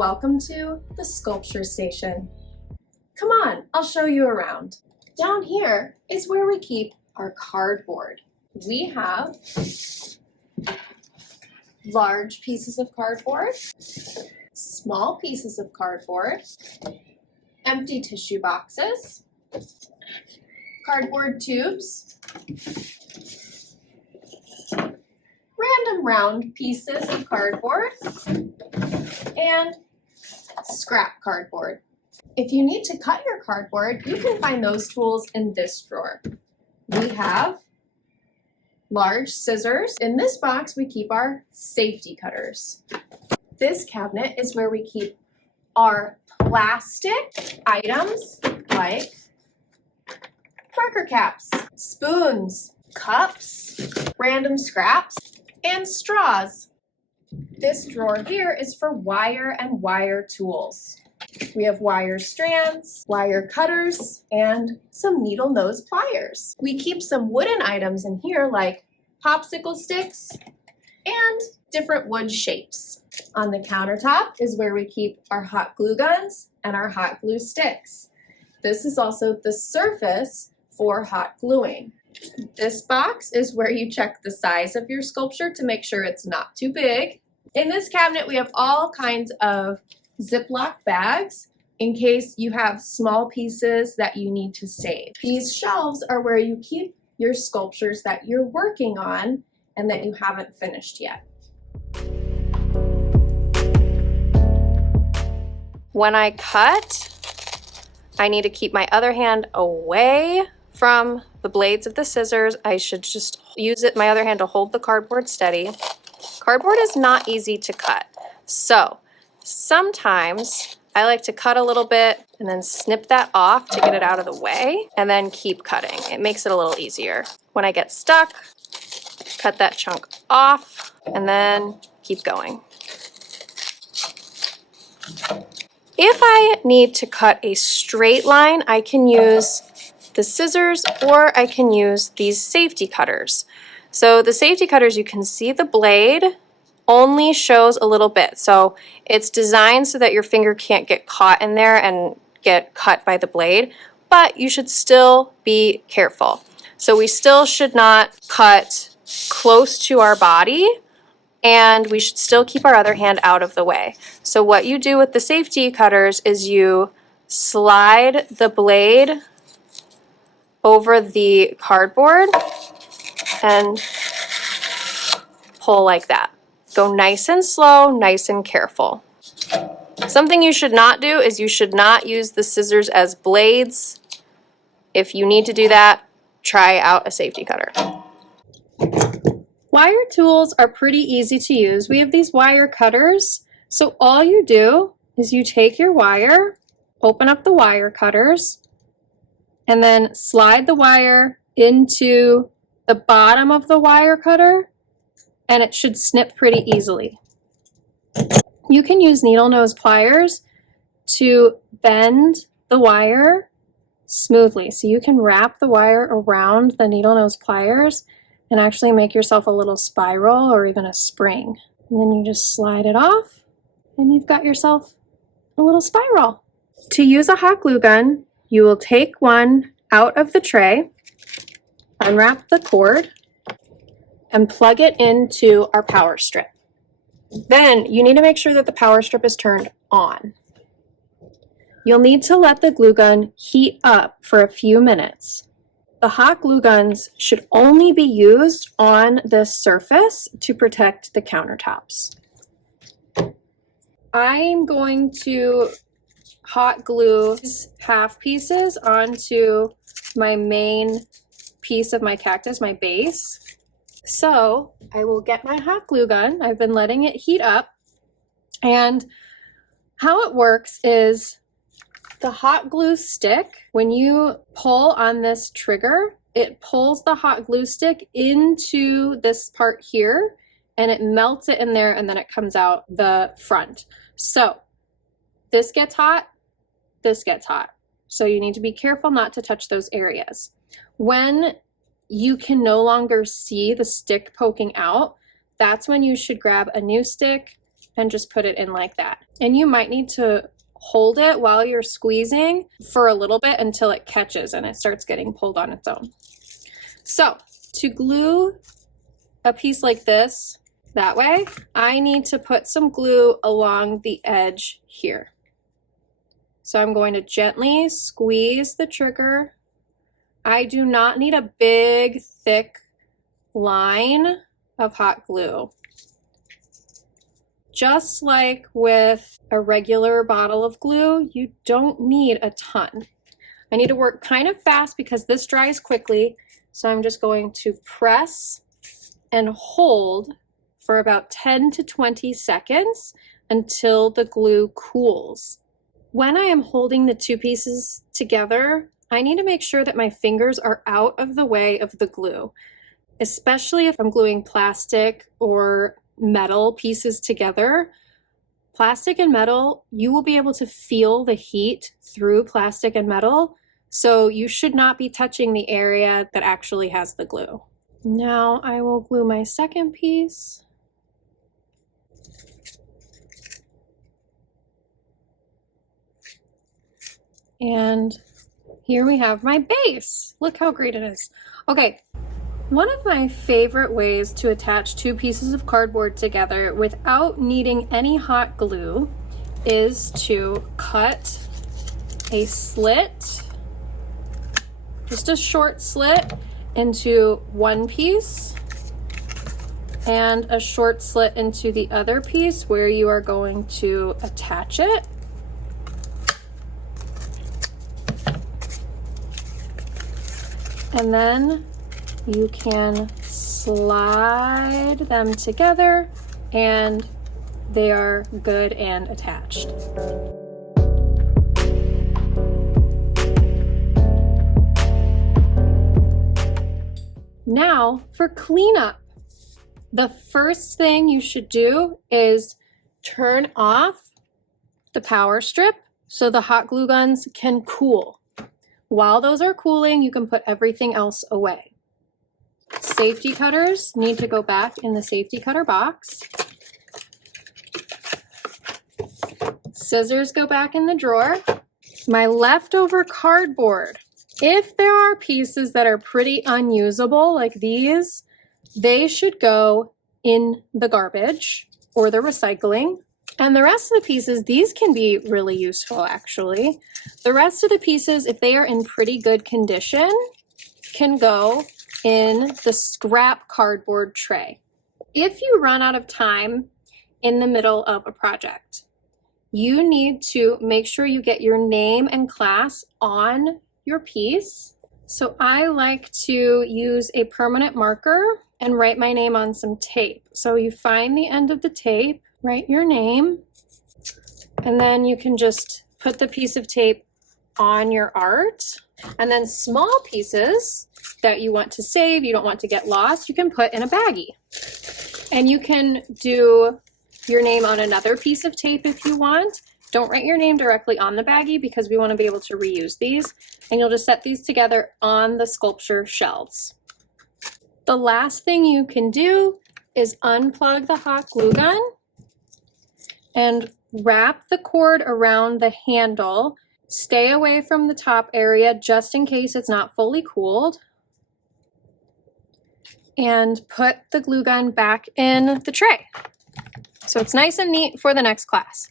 welcome to the sculpture station. Come on, I'll show you around. Down here is where we keep our cardboard. We have large pieces of cardboard, small pieces of cardboard, empty tissue boxes, cardboard tubes, random round pieces of cardboard, and scrap cardboard. If you need to cut your cardboard, you can find those tools in this drawer. We have large scissors. In this box, we keep our safety cutters. This cabinet is where we keep our plastic items like marker caps, spoons, cups, random scraps, and straws. This drawer here is for wire and wire tools. We have wire strands, wire cutters, and some needle nose pliers. We keep some wooden items in here like popsicle sticks and different wood shapes. On the countertop is where we keep our hot glue guns and our hot glue sticks. This is also the surface for hot gluing. This box is where you check the size of your sculpture to make sure it's not too big. In this cabinet, we have all kinds of Ziploc bags in case you have small pieces that you need to save. These shelves are where you keep your sculptures that you're working on and that you haven't finished yet. When I cut, I need to keep my other hand away from the blades of the scissors. I should just use my other hand to hold the cardboard steady. Cardboard is not easy to cut, so sometimes I like to cut a little bit and then snip that off to get it out of the way and then keep cutting. It makes it a little easier. When I get stuck, cut that chunk off and then keep going. If I need to cut a straight line, I can use the scissors or I can use these safety cutters. So the safety cutters, you can see the blade only shows a little bit. So it's designed so that your finger can't get caught in there and get cut by the blade, but you should still be careful. So we still should not cut close to our body, and we should still keep our other hand out of the way. So what you do with the safety cutters is you slide the blade over the cardboard and pull like that. Go nice and slow, nice and careful. Something you should not do is you should not use the scissors as blades. If you need to do that, try out a safety cutter. Wire tools are pretty easy to use. We have these wire cutters. So all you do is you take your wire, open up the wire cutters, and then slide the wire into the bottom of the wire cutter, and it should snip pretty easily. You can use needle nose pliers to bend the wire smoothly. So you can wrap the wire around the needle nose pliers and actually make yourself a little spiral or even a spring. And then you just slide it off and you've got yourself a little spiral. To use a hot glue gun, you will take one out of the tray, unwrap the cord, and plug it into our power strip. Then you need to make sure that the power strip is turned on. You'll need to let the glue gun heat up for a few minutes. The hot glue guns should only be used on this surface to protect the countertops. I'm going to hot glue these half pieces onto my main piece of my cactus, my base. So I will get my hot glue gun. I've been letting it heat up. And how it works is the hot glue stick, when you pull on this trigger, it pulls the hot glue stick into this part here and it melts it in there and then it comes out the front. So this gets hot, this gets hot. So you need to be careful not to touch those areas. When you can no longer see the stick poking out, that's when you should grab a new stick and just put it in like that. And you might need to hold it while you're squeezing for a little bit until it catches and it starts getting pulled on its own. So to glue a piece like this that way, I need to put some glue along the edge here. So I'm going to gently squeeze the trigger. I do not need a big, thick line of hot glue. Just like with a regular bottle of glue, you don't need a ton. I need to work kind of fast because this dries quickly. So I'm just going to press and hold for about 10 to 20 seconds until the glue cools. When I am holding the two pieces together, I need to make sure that my fingers are out of the way of the glue, especially if I'm gluing plastic or metal pieces together. Plastic and metal, you will be able to feel the heat through plastic and metal, so you should not be touching the area that actually has the glue. Now I will glue my second piece. And here we have my base. Look how great it is. Okay. One of my favorite ways to attach two pieces of cardboard together without needing any hot glue is to cut a slit, just a short slit, into one piece and a short slit into the other piece where you are going to attach it. And then you can slide them together and they are good and attached. Now for cleanup. The first thing you should do is turn off the power strip so the hot glue guns can cool. While those are cooling, you can put everything else away. Safety cutters need to go back in the safety cutter box. Scissors go back in the drawer. My leftover cardboard. If there are pieces that are pretty unusable like these, they should go in the garbage or the recycling. And the rest of the pieces, these can be really useful actually. The rest of the pieces, if they are in pretty good condition, can go in the scrap cardboard tray. If you run out of time in the middle of a project, you need to make sure you get your name and class on your piece. So I like to use a permanent marker and write my name on some tape. So you find the end of the tape, write your name, and then you can just put the piece of tape on your art. And then small pieces that you want to save, you don't want to get lost, you can put in a baggie. And you can do your name on another piece of tape if you want. Don't write your name directly on the baggie because we want to be able to reuse these. And you'll just set these together on the sculpture shelves. The last thing you can do is unplug the hot glue gun and wrap the cord around the handle. Stay away from the top area just in case it's not fully cooled. And put the glue gun back in the tray. So it's nice and neat for the next class.